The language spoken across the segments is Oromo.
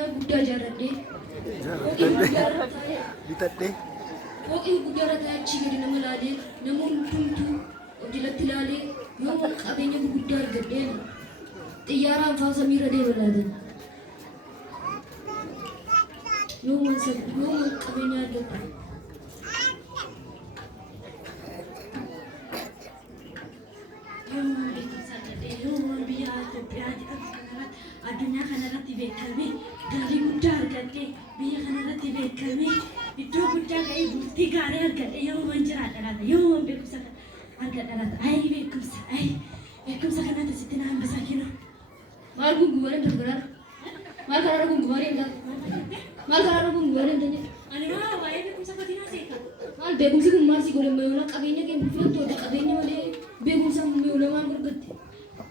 qabeenyaa guddaa ijaarradhee bitadhee fooqii guddaa irra taa'ee achii gadi nama ilaalee namoonni hundumtuu jalatti ilaalee yoo qabeenya guddaa argadheen xiyyaaraan faa samiirra deema laatan yoo qabeenya argadhe addunyaa kanarratti beekame gaarii guddaa argadhe biyya kanarratti beekame iddoo guddaa ga'ee bultii gaarii argadhe yoo waan jiraadha laata yoo waan beekumsa argadha laata beekumsa kanatti sitti na hambisaa kina maal gungumareen darbaraara maal karaara gungumareen laata maal karaara gungumareen tanya ani maa waa'ee beekumsa kotinaa seeka maal beekumsi kun maal si godhe mayoona qabeenya kee bulfatu qabeenya malee beekumsa mayoona maal gurgatte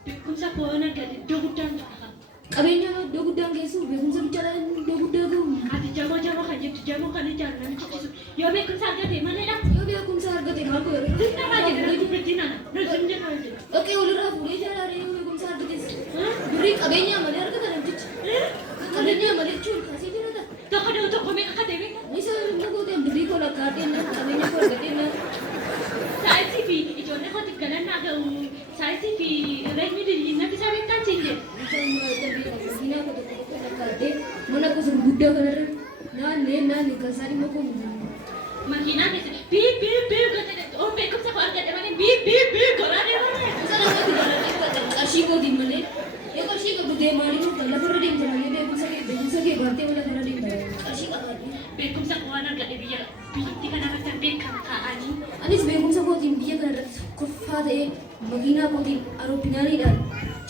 beekumsa koona gad iddoo guddaan ta'a qabeenya iddoo guddaan geessu beekumsa bichaadhaan iddoo guddaa ga'u ati jamoo kan jettu jamoo kan ijaaru namichi cisu yoo beekumsa argate maleedha yoo beekumsa argate maal godhe namaa jedhama dubbittiin ana nolsin jedhama jedhama dhaqee walirraa fuudhee jaalaare yoo beekumsa argates durii qabeenyaa malee argata namtichi qabeenyaa malee jechuun kaasee jirata tokko da'u tokko meeqa akka ta'e beekta isa immoo gooteen durii koo lakkaatee qabeenya koo argatee saayinsii fi ijoollee kootiif galannaa ga'u saayinsii fi reenyi diriirinatti isaa beektaa siin jedhe mana kusun guddaa kanarra naanne kan isaan immoo kun makiinaan bii on beekumsa koo argadhe malee bii goraadhe malee qarshii kootiin malee yoo qarshii qabdu deemaanii murtaa lafarra deemta malee beekumsa kee baatee lafarra deemta qarshii qabaadhe beekumsa koo waan argadhe biyyattii kanarratti beekam ta'anii anis beekumsa kootiin biyya kanarratti koffaa ta'ee makiinaa kootiin aeroopinaaliidhaan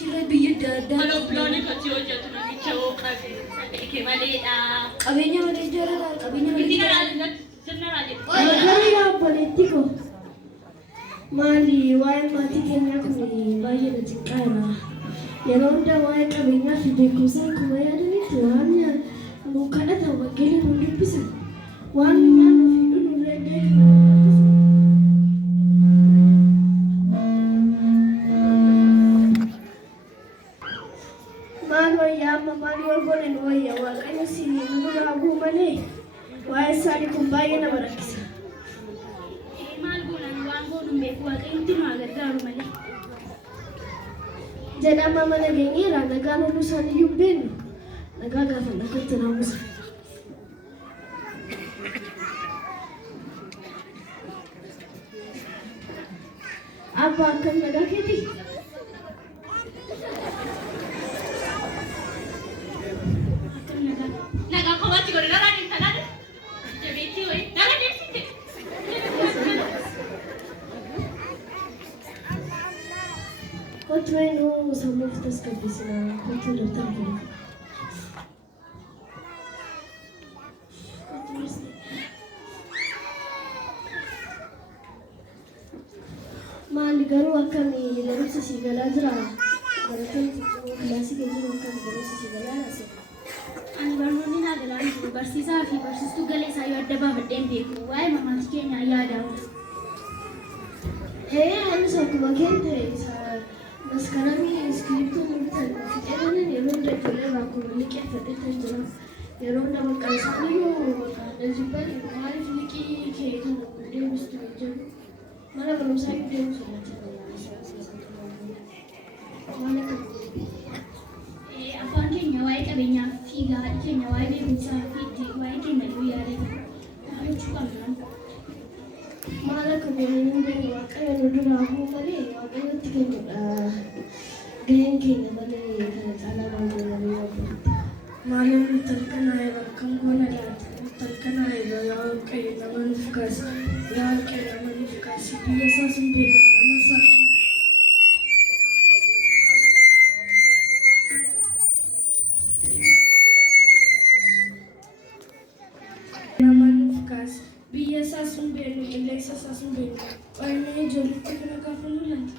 jirre biyya adda addaa aeroopinaanii kan si hojjetu namicha hoo qabeenya maleedha qabeenya malee ijaarraa qabeenya malee Magari politiko maali waa'ee maatii keenyaa kun baay'ee na cinqaadha. Yeroo hundaa waa'ee qabeenyaa fi beekumsaa akkuma yaadanitti waan nu kadhatan waggeelii nu dubbisan waan nyaannu fi dhugnu illee beeknu. Maal wayyaa amma maal yoo goone nu wayya waaqayyo si nu duraa bu'u malee waa'ee isaanii kun baay'ee nama rakkisa. maal goonan waan goonuun beeku waaqayyotti nu gargaaru malee Jedhama mana geenyeera nagaan hunduu isaaniiyyuu hin beeknu nagaa gaafan akkatti naamusa. Abba akkam nagaa keeti? nagaa komaatti godhe dhala hin talaan jabeetti ho'i dhala deemsite Kottu eenyu sammuuf tasgabbisina kottu dabtara godhe. Maali garuu akkamii barumsa sii galaa jira? Barattoonni kilaasii keessa jiru akkamii barumsa sii galaa laase? ani barnoonni naa galaa jiru barsiisaa fi barsiistuu galee isaa yoo adda baafadheen beeku waa'ee mamaatii keenyaa yaadamu Anis akkuma keente maskanamii iskiriiptuu mul'isan fixeedhaan yeroo hunda ijoollee irraa akkuma liqeeffadhe kan jira. Yeroo hunda maqaa isaaniiyyuu daldibban maaliif liqii kee kan deebistu hin jiru. Mana barumsaa iyyuu deemu sodaachaa afaan keenya waa'ee qabeenyaa fi gaadhi keenya waa'ee beekumsaa fi waa'ee keenya iyyuu yaadatu jechuu qabna. maal akka goonee hin beeknu waaqayyo nu duraa bu'u malee waaqayyotti kennudha. Gaheen keenya malee kana caalaa waan goonanii wabbatti. Maaliif nuti halkanaa bakkan goona laata? Nuti halkanaa yaa waaqayyo nama nuuf kaasi. Yaa waaqayyo nama nuuf kaasi. Biyya isaas hin beekan nama isaas. Nama nuuf kaasi. Biyya isaas hin beeknu, qilleensa isaas hin beeknu. Qorannee ijoolletti kana gaafannu laata?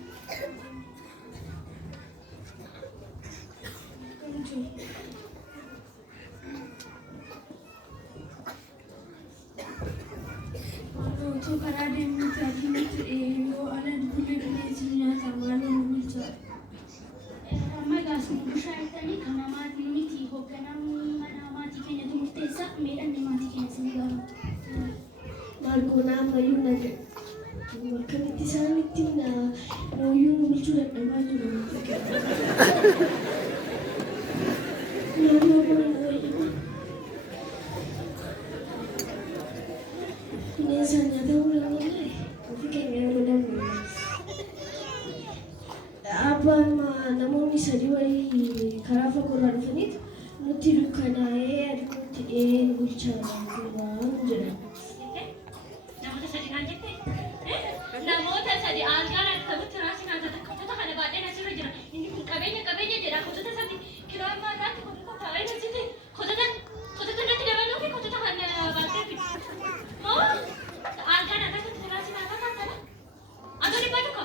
Otoo karaa deemuuti adiinutti yoo ala bulee bineensii nyaatan waan nu bulchaa. Amma gaasuma bishaan ta'anii kan namaa miti hoogganamuu mana Margoonaa ammayyuu na jedhu. Akkamitti isaanitti nooyyuu nu bulchuu dadhabaa jiru. Naannoo kana na fayyada. Bineensaan nyaatamuu danda'e ofii keenya yeroo danda'u. Abbaan namoonni sadii wayii karaa fagoorraa dhufaniitu nutti dukkanaa'ee aduutti dhiyee bulchaa jiran jedhama. Namoota sadi algaan akkamitti raasii nyaata kotota kana baadheen asirra jira. Inni kun qabeenya jedha. Kotota sadi kiloo ammaa irraatti kotota taa'ee nasitti kotota irratti dabaluu fi kotota kana baadhee fi moo algaan akkasitti raasii nyaata kattala. Atoo dhibbaa tokko.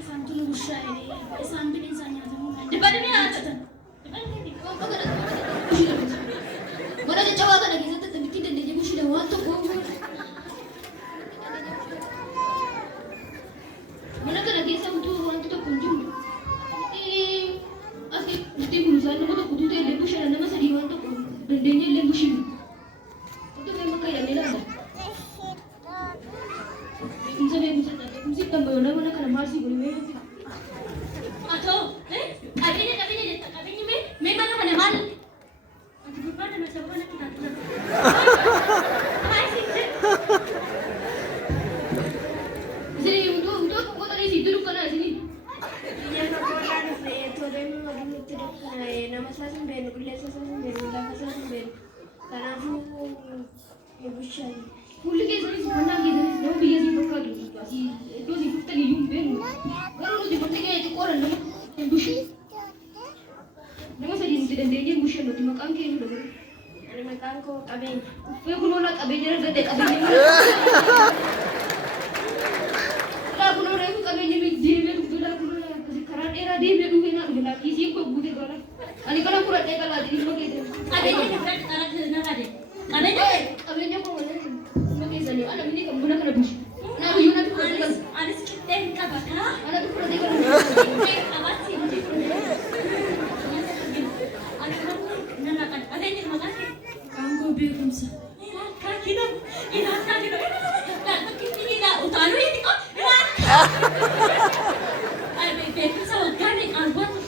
Isaan tulu bushaayee isaan bineensaan nyaatamuu danda'u. Dhibbaa dhibee nyaatatan. Mana jajjabaa kana keessatti akkamitti dandeenye bushiidha waan tokko. Mana kana keessa utuu wanti tokko hin jiru. Asii ittiin kunuunsaan nama tokko utuu ta'e illee bushaadha nama sadii waan tokko dandeenye illee bushiidha. Wanti beekama akka hidhamee laala. Beekumsi dhambayyoolaa mana kana maarsii godhamee wanti. Atoo qabeenya jetta qabeenyi mee mana kana maal? Ati gubbaa nama sababa natti taatudha. Isin utuu qoxanii sitti dukkanaa isinii. Biyya fagoorraa dhufee toleen nutti dukkanaa'ee nama isaas hin beeknu qilleensa isaas hin beeknu lafa isaas hin beeknu. Kanaafuu bushaayee. Fuulli keessanis uffannaan keessanis nama biyya sii fakkaatu. Iddoo sii fuftan iyyuu hin beeknu. Garuu nuti bakka keenya xiqqoodhaan nama hin bushe. Nama sadii nuti dandeenyee hin bushe nuti maqaan keenya dabalu. Ani maqaan koo qabeenya. Uffee kunoolaa qabeenya argate qabeenya. Laa kunoo reefu qabeenya deemee dhufe laa kunoo akkasii karaa dheeraa deemee dhufe naa dhufe laa kiisiin koo guute gaala. Ani kana fudhadhee qalaatii dhimma keessa. Qabeenya fudhadhe qalaatii na qabe. Qabeenya koo malee dhimma keessanii ana mini kan buna kana bushe. Naa biyyuu natti fudhadhee galu. Anis qixxeen qaba kaa. Anatti fudhadhee galu. Qabaatti nuti fudhadhe. Qabeenya maqaan kee? Maqaan koo beekumsa. Utaaluu itti qaba. Beekumsa waggaa meeqaan goota?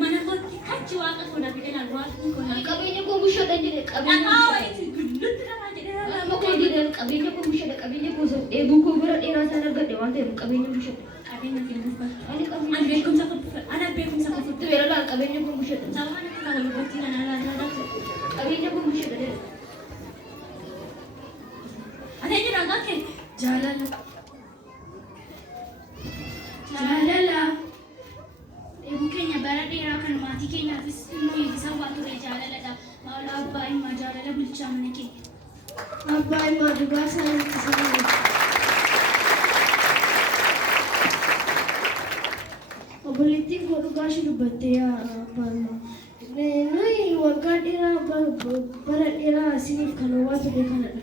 Mana kootti kachi waaqa sodaa fidee laal waaqni kun. Qabeenya koo busheedhaan jedhe qabeenya. Dhagaa walitti gudduutti namaa jedhee Nama koo jedhan qabeenya koo busheedha qabeenya koo eeguu koo bira dheeraa isaan argadhe waan ta'eef qabeenya busheedha. qabeenya fi buufata. Ani qabeenya. Ani beekumsa kubbifata. Ana beekumsa kubbifata. Itti weerara laal qabeenya koo busheedha. Sababa nama kana lubatti kana laala. Qabeenya koo busheedha jedhe. Ati eenyu dhagaa kee? Jaalala. Jaalala. Eebuu keenya bara dheeraa kan maatii keenyaafis immoo eebbisa waa ture jaalaladha. Maala abbaa immaa jaalala bulchaa mana keenya. Abbaa immaa dhugaa isaaniitti sirrii. Obboleettiin koo dhugaa ishee dubbattee abbaa immaa. Nuyi waggaa dheeraa bara dheeraa isiniif kan hawaa ture kanadha.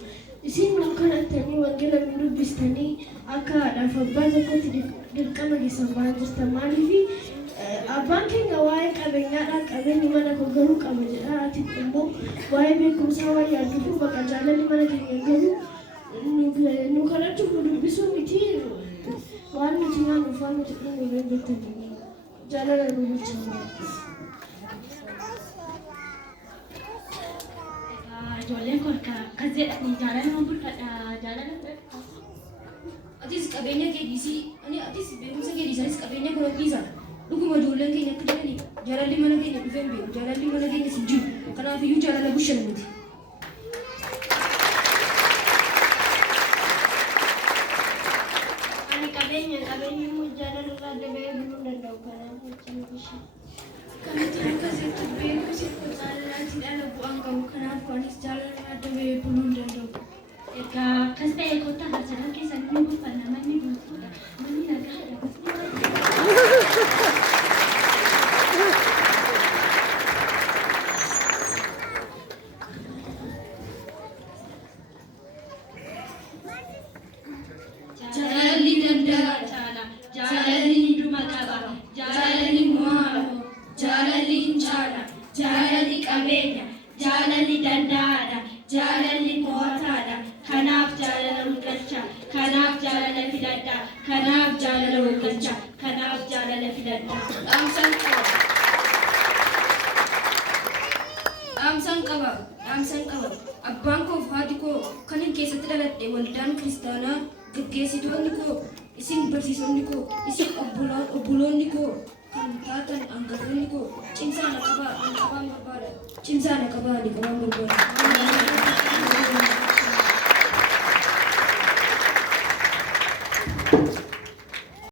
Isin nu kadhattanii wangeela nu dubbistanii akka haadhaaf abbaa tokkotti dirqama keessan ba'aa jirtan maaliif abbaan keenya waa'ee qabeenyaadhaan qabeenyi mana koo garuu qaba jedha ati immoo waa'ee beekumsaa waa yaadduuf bakka jaalalli mana keenya garuu nu kadhachuuf nu dubbisuu miti waan nuti nyaannuuf waan nuti dhugnu beektanii jaalala nu bulchaa. Ijoolleen kun akkas jedhanii jaalala nama bulfadha jaalala fudhadha. Atis qabeenya kee dhiisii ani atis beekumsa kee dhiisaanis qabeenya koo dhiisa. Dhuguma ijoolleen keenya akka jedhanii jaalalli mana keenya dhufee hin beeku jaalalli mana keenya si jiru kanaafiyyuu jaalala bushan miti. Ani qabeenyi immoo jaalala irraa dabee buluu danda'u kanaaf wajjin bushan. Kamitti akkasitti beekumsi koo jaalalaatti dhala bu'aan qabu kanaaf anis jaalala irraa dabee buluu danda'u. Egaa akkas ta'e kottaa haasawwan keessan ni bulfanna manni bulfuudha manni nagaadha. Jaalalli danda'a jaalalli hunduma qaba jaalalli mo'aa jaalalli hin caala jaalalli qabeenya jaalalli danda'aadha jaalalli mo'ataadha. Kanaaf jaalala walgalcha, kanaaf jaalala filadha, kanaaf jaalala walgalcha, kanaaf jaalala filadha. Dhaamsan qaba. Dhaamsan qaba. Abbaan koo fi haati koo kan hin keessatti dhaladhe waldaan kiristaanaa gaggeessitoonni koo isin barsiisonni koo isin obboloonni koo kan taatan hangafoonni koo cimsaa na qabaa ani qabaan barbaada.